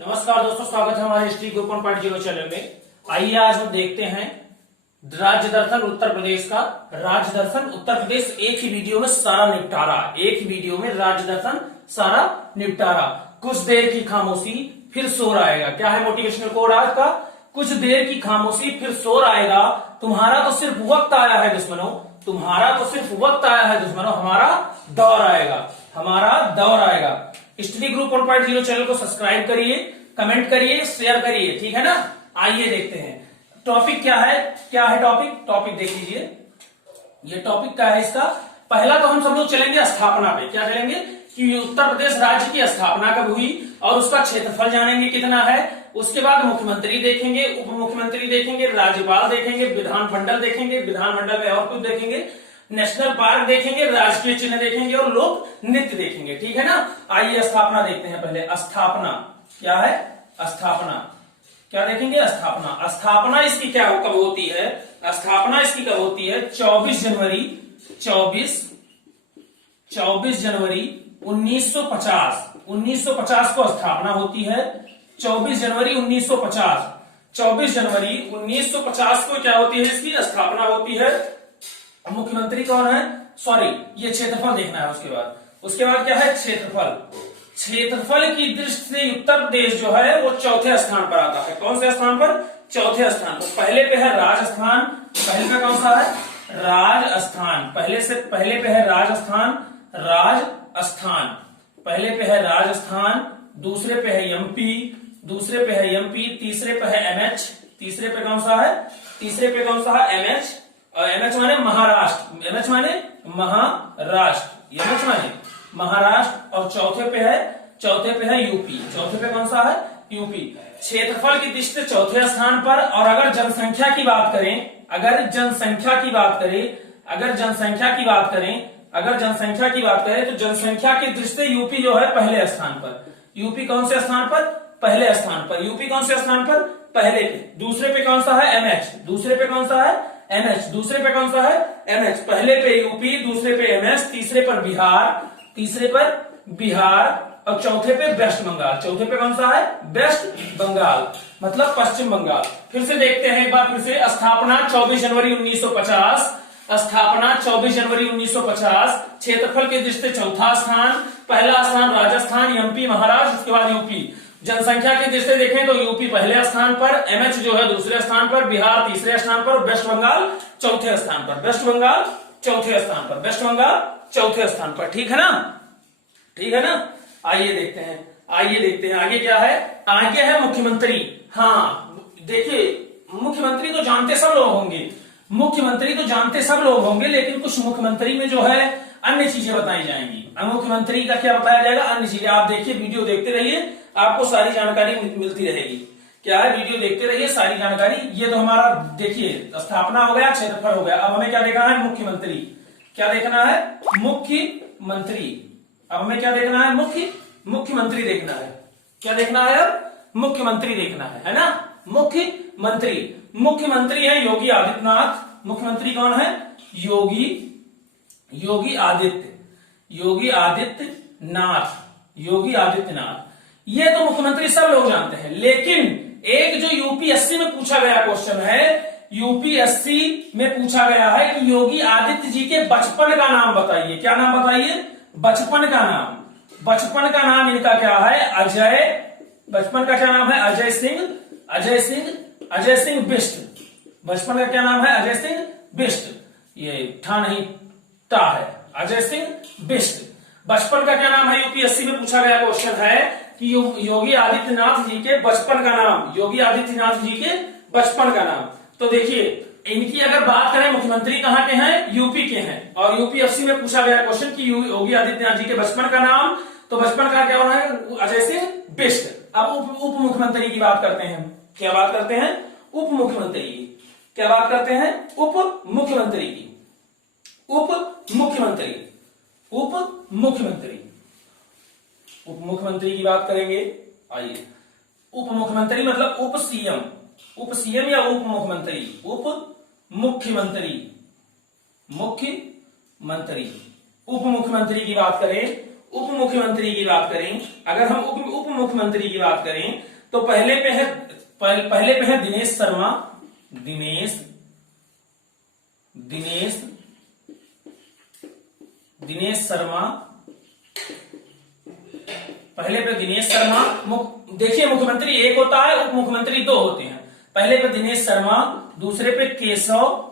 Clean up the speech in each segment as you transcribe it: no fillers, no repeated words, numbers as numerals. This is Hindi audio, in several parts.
नमस्कार दोस्तों, स्वागत है हमारे हिस्ट्री ग्रुप 1.0 चैनल में। आइए आज हम देखते हैं राज्य दर्शन उत्तर प्रदेश का। राज्य दर्शन उत्तर प्रदेश एक ही वीडियो में सारा निपटारा, एक ही वीडियो में राज्य दर्शन सारा निपटारा। कुछ देर की खामोशी फिर शोर आएगा। क्या है मोटिवेशनल कोड आज का? कुछ देर की खामोशी फिर शोर आएगा। तुम्हारा तो सिर्फ वक्त आया है दुश्मनों, तुम्हारा तो सिर्फ वक्त आया है दुश्मनों, हमारा दौर आएगा, हमारा दौर आएगा। हिस्ट्री ग्रुप 1.0 चैनल को सब्सक्राइब करिए, कमेंट करिए, शेयर करिए, ठीक है ना। आइए देखते हैं टॉपिक क्या है। क्या है टॉपिक देख लीजिए। ये टॉपिक क्या है इसका? पहला तो हम सब लोग चलेंगे स्थापना पे। क्या चलेंगे कि उत्तर प्रदेश राज्य की स्थापना कब हुई और उसका क्षेत्रफल जानेंगे कितना है। उसके बाद मुख्यमंत्री देखेंगे, उप मुख्यमंत्री देखेंगे, राज्यपाल देखेंगे, विधानमंडल देखेंगे, विधानमंडल में और कुछ देखेंगे, नेशनल पार्क देखेंगे, राष्ट्रीय चिन्ह देखेंगे और लोक नृत्य देखेंगे, ठीक है ना। आइए स्थापना देखते हैं। पहले स्थापना क्या है? स्थापना क्या देखेंगे? स्थापना। स्थापना इसकी क्या कब होती है? स्थापना इसकी कब होती है? 24 जनवरी 1950 को स्थापना होती है। 24 जनवरी 1950 को क्या होती है? इसकी स्थापना होती है। मुख्यमंत्री कौन है? सॉरी, ये क्षेत्रफल देखना है। उसके बाद क्या है? क्षेत्रफल की दृष्टि से उत्तर प्रदेश जो है वो चौथे स्थान पर आता है। कौन से स्थान पर? चौथे स्थान पर। पहले पे है राजस्थान। पहले पे कौन सा है? राजस्थान। पहले पे है राजस्थान। पहले पे है राजस्थान, दूसरे पे है एमपी, तीसरे पे है एमएच। तीसरे पे कौन सा है? एमएच। एमएच माने महाराष्ट्र। एमएच माने महाराष्ट्र। और चौथे पे है यूपी। चौथे पे कौन सा है? यूपी। क्षेत्रफल की दृष्टि से चौथे स्थान पर। और अगर जनसंख्या की बात करें तो जनसंख्या की दृष्टि से यूपी जो है पहले स्थान पर। यूपी कौन से स्थान पर? पहले स्थान पर। यूपी कौन से स्थान पर? पहले पे। दूसरे पे कौन सा है? एमएच। दूसरे पे कौन सा है? एमएच। पहले पे यूपी, दूसरे पे एमएच, तीसरे पर बिहार और चौथे पे वेस्ट बंगाल। चौथे पे कौन सा है? वेस्ट बंगाल, मतलब पश्चिम बंगाल। फिर से देखते हैं एक बार फिर से। स्थापना 24 जनवरी 1950। क्षेत्रफल की दृष्टि से चौथा स्थान। पहला स्थान राजस्थान, एमपी, महाराष्ट्र, उसके बाद यूपी। जनसंख्या की दृष्टि से देखें तो यूपी पहले स्थान पर, एमएच जो है दूसरे स्थान पर, बिहार तीसरे स्थान पर, वेस्ट बंगाल चौथे स्थान पर। वेस्ट बंगाल चौथे स्थान पर, ठीक है ना। आइए देखते हैं आगे क्या है। आगे है मुख्यमंत्री। हाँ देखिए, मुख्यमंत्री तो जानते सब लोग होंगे, लेकिन कुछ मुख्यमंत्री में जो है अन्य चीजें बताई जाएंगी। मुख्यमंत्री का क्या बताया जाएगा? अन्य चीजें। आप देखिए, वीडियो देखते रहिए, आपको सारी जानकारी मिलती रहेगी। क्या है? वीडियो देखते रहिए, सारी जानकारी। ये तो हमारा देखिए स्थापना हो गया, क्षेत्रफल हो गया। अब हमें क्या देखना है? मुख्यमंत्री। क्या देखना है? मुख्यमंत्री। अब हमें क्या देखना है? मुख्यमंत्री देखना है। क्या देखना है? अब मुख्यमंत्री देखना है ना। मुख्यमंत्री है योगी आदित्यनाथ। मुख्यमंत्री कौन है? योगी आदित्यनाथ। ये तो मुख्यमंत्री सब लोग जानते हैं, लेकिन एक जो यूपीएससी में पूछा गया क्वेश्चन है, यूपीएससी में पूछा गया है कि योगी आदित्य जी के बचपन का नाम बताइए। क्या नाम बताइए? बचपन का नाम इनका क्या है? अजय। बचपन का क्या नाम है? अजय सिंह बिष्ट। बचपन का क्या नाम है? अजय सिंह बिष्ट। ये ठा नहीं टा है, अजय सिंह बिष्ट। बचपन का क्या नाम है? यूपीएससी में पूछा गया क्वेश्चन है कि योगी आदित्यनाथ जी के बचपन का नाम। तो देखिए, इनकी अगर बात करें, मुख्यमंत्री कहां के हैं? यूपी के हैं। और यूपीएससी में पूछा गया क्वेश्चन कि योगी आदित्यनाथ जी के बचपन का नाम, तो बचपन का क्या होना है? अजय सिंह बिष्ट। अब उप मुख्यमंत्री की बात करते हैं। क्या बात करते हैं? उप मुख्यमंत्री की। क्या बात करते हैं? उप मुख्यमंत्री की बात करेंगे। आइए, उप मुख्यमंत्री मतलब उप सीएम या उप मुख्यमंत्री। उप मुख्यमंत्री की बात करें, उप मुख्यमंत्री की बात करें, अगर हम उप मुख्यमंत्री की बात करें तो पहले पे है दिनेश शर्मा। दिनेश शर्मा, पहले पे दिनेश शर्मा। देखिए मुख्यमंत्री एक होता है, उप मुख्यमंत्री दो होते हैं। पहले पे दिनेश शर्मा, दूसरे पे केशव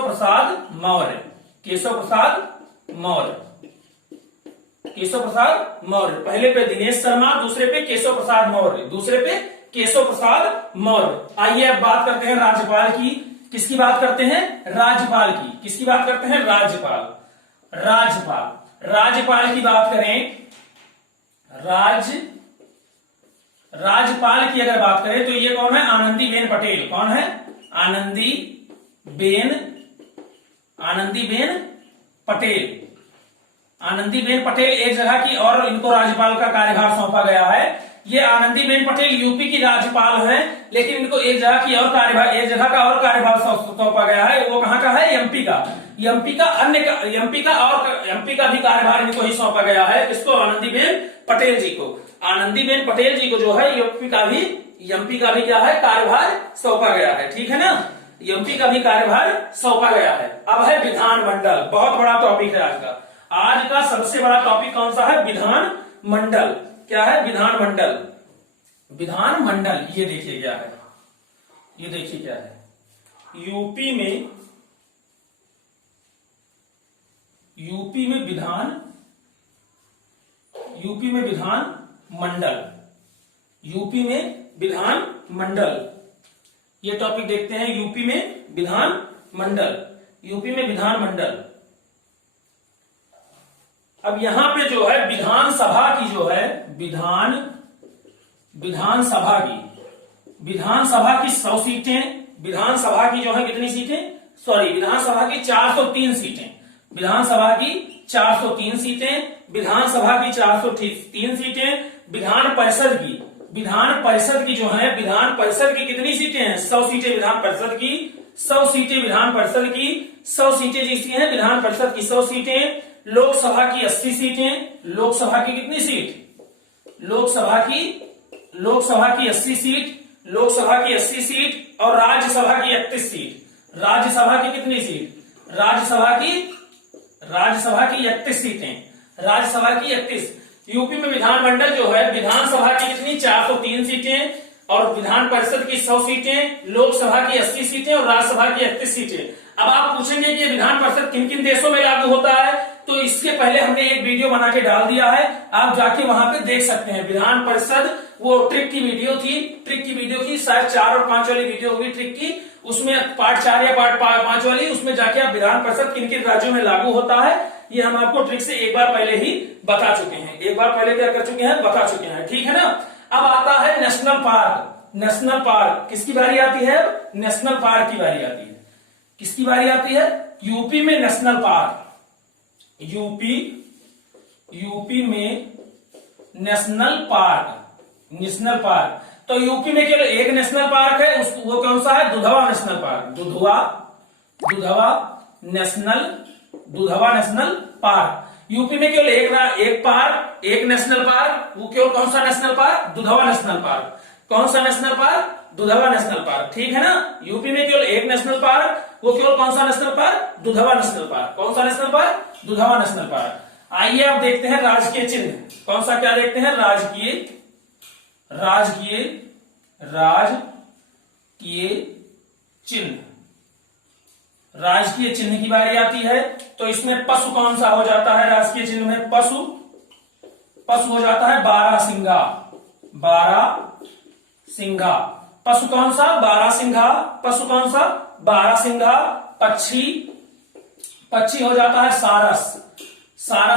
प्रसाद मौर्य। पहले पे दिनेश शर्मा, दूसरे पे केशव प्रसाद मौर्य। आइए अब बात करते हैं राज्यपाल की। किसकी बात करते हैं? राज्यपाल की। किसकी बात करते हैं? राज्यपाल की बात करें, राज्यपाल की अगर बात करें तो ये कौन है? आनंदीबेन पटेल। कौन है? आनंदीबेन पटेल एक जगह की और इनको राज्यपाल का कार्यभार सौंपा गया है। ये आनंदीबेन पटेल यूपी की राज्यपाल हैं, लेकिन इनको एक जगह का और कार्यभार सौंपा गया है। वो कहां का है? एमपी का भी कार्यभार इनको ही सौंपा गया है। किसको? आनंदीबेन पटेल जी को। आनंदीबेन पटेल जी को जो है एमपी का भी क्या है? कार्यभार सौंपा गया है। ठीक है ना, एमपी का भी कार्यभार सौंपा गया है। अब है विधानमंडल। बहुत बड़ा टॉपिक है आज का। आज का सबसे बड़ा टॉपिक कौन सा है? विधानमंडल। क्या है? विधानमंडल। ये देखिए क्या है, यूपी में विधानमंडल। ये टॉपिक देखते हैं, यूपी में विधानमंडल। अब यहां पे जो है विधानसभा की जो है विधानसभा की 100 सीटें, विधानसभा की जो है कितनी सीटें? विधानसभा की 403 सीटें। विधानसभा की 403 सीटें, विधानसभा की 403 सीटें। विधान परिषद की जो है, विधान परिषद की कितनी सीटें हैं? 100 सीटें विधान परिषद की, 100 सीटें विधान परिषद की, 100 सीटें जिसकी हैं विधान परिषद की 100 सीटें। लोकसभा की 80 सीटें। लोकसभा की कितनी सीट? लोकसभा की 80 सीट और राज्यसभा की 31 सीट। राज्यसभा की कितनी सीट? राज्यसभा की 31 सीटें। राज्यसभा की 31। यूपी में विधानमंडल जो है, विधानसभा की कितनी? 403 सीटें और विधान परिषद की 100 सीटें, लोकसभा की 80 सीटें और राज्यसभा की 31 सीटें। अब आप पूछेंगे कि विधान परिषद किन किन देशों में लागू होता है, तो इसके पहले हमने एक वीडियो बना के डाल दिया है, आप जाके वहां पे देख सकते हैं। विधान परिषद, वो ट्रिक की वीडियो थी, शायद 4 और 5 वाली वीडियो होगी ट्रिक की, उसमें पार्ट 4 या पार्ट 5 वाली, उसमें जाके आप विधान परिषद किन किन राज्यों में लागू होता है, ये हम आपको ट्रिक से एक बार पहले ही बता चुके हैं। बता चुके हैं। ठीक है ना। अब आता है नेशनल पार्क। किसकी बारी आती है? नेशनल पार्क की बारी आती है। किसकी बारी आती है? यूपी में नेशनल पार्क। यूपी में नेशनल पार्क। तो यूपी में केवल एक नेशनल पार्क है, वो कौन सा है? Dudhwa national park. Dudhwa national park. UP में केवल एक नेशनल पार्क, वो केवल कौन सा national park? Dudhwa national park. कौन सा national park? Dudhwa national park. ठीक है ना। यूपी में केवल एक नेशनल पार्क, वो केवल कौन सा national park? Dudhwa national park. कौन सा national park? Dudhwa national park. आइए आप देखते हैं राजकीय चिन्ह। कौन सा? क्या देखते हैं? राजकीय चिन्ह। राजकीय चिन्ह की बारी आती है, तो इसमें पशु कौन सा हो जाता है? राजकीय चिन्ह में पशु हो जाता है बारहसिंगा। पशु कौन सा? बारहसिंगा। पक्षी हो जाता है सारस,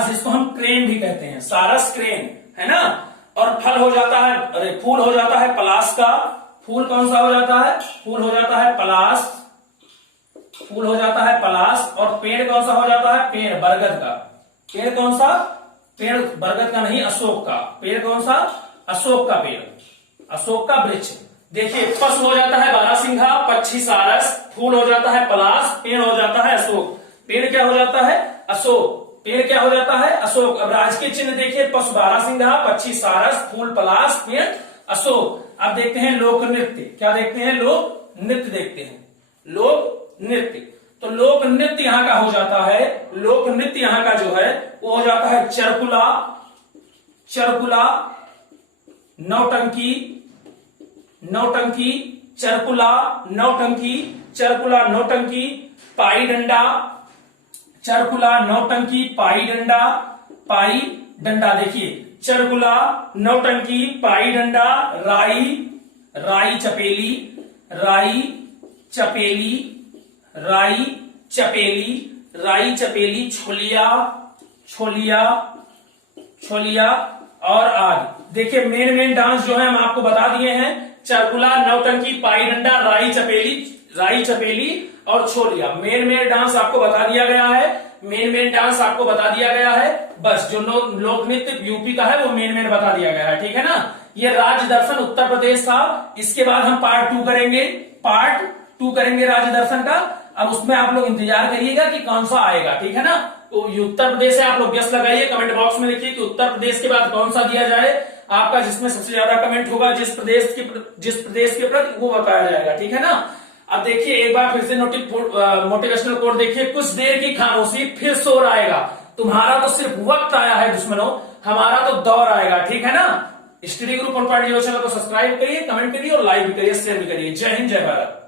जिसको हम क्रेन भी कहते हैं, सारस क्रेन, है ना। और फल हो जाता है, फूल हो जाता है पलाश का। फूल कौन सा हो जाता है? फूल हो जाता है पलाश। और पेड़ कौन सा हो जाता है? पेड़ बरगद का। पेड़ कौन सा? पेड़ बरगद का नहीं, अशोक का। पेड़ कौन सा? अशोक का पेड़, अशोक का वृक्ष। देखिए, पशु हो जाता है बारहसिंघा, पक्षी सारस, फूल हो जाता है पलाश, पेड़ हो जाता है अशोक। पेड़ क्या हो जाता है? अशोक। पेड़ क्या हो जाता है? अशोक। अब राजकीय चिन्ह देखिए, पशु बारहसिंघा, पक्षी सारस, फूल पलाश, पेड़ अशोक। अब देखते हैं लोक नृत्य। क्या देखते हैं? लोक नृत्य देखते हैं। लोक नृत्य, तो लोक नृत्य यहां का हो जाता है, लोक नृत्य यहां का जो है वो हो जाता है चरकुला, चरकुला, नौटंकी, नौटंकी, चरकुला, नौटंकी, चरकुला, नौटंकी, पाई डंडा, चरकुला, नौटंकी, पाई डंडा, पाई डंडा। देखिए चरकुला, नौटंकी, पाई डंडा, राई, राई चपेली, राई चपेली, राई चपेली, राई चपेली, छोलिया, छोलिया, छोलिया और आदि। देखिए मेन डांस जो है हम आपको बता दिए हैं, चरकुला, नौटंकी, पाई डंडा, राई चपेली, राई चपेली और छोलिया। मेन डांस आपको बता दिया गया है, मेन डांस आपको बता दिया गया है। बस जो लोक नृत्य यूपी का है वो मेन बता दिया गया है, ठीक है ना। ये राज्य दर्शन उत्तर प्रदेश था। इसके बाद हम पार्ट 2 करेंगे, पार्ट 2 करेंगे राज्य दर्शन का। अब उसमें आप लोग इंतजार करिएगा कि कौन सा आएगा, ठीक है ना। तो उत्तर प्रदेश है, आप लोग गेस लगाइए, कमेंट बॉक्स में लिखिए कि उत्तर प्रदेश के बाद कौन सा दिया जाए। आपका जिसमें सबसे ज्यादा कमेंट होगा जिस प्रदेश के प्रति वो बताया जाएगा, ठीक है ना। अब देखिए एक बार फिर से मोटिवेशनल कोड देखिए, कुछ देर की खामोशी फिर शोर आएगा, तुम्हारा तो सिर्फ वक्त आया है दुश्मनों, हमारा तो दौर आएगा, ठीक है ना। स्टडी ग्रुप 1.0 चैनल को सब्सक्राइब करिए, कमेंट करिए और लाइक भी करिए, शेयर भी करिए। जय हिंद, जय भारत।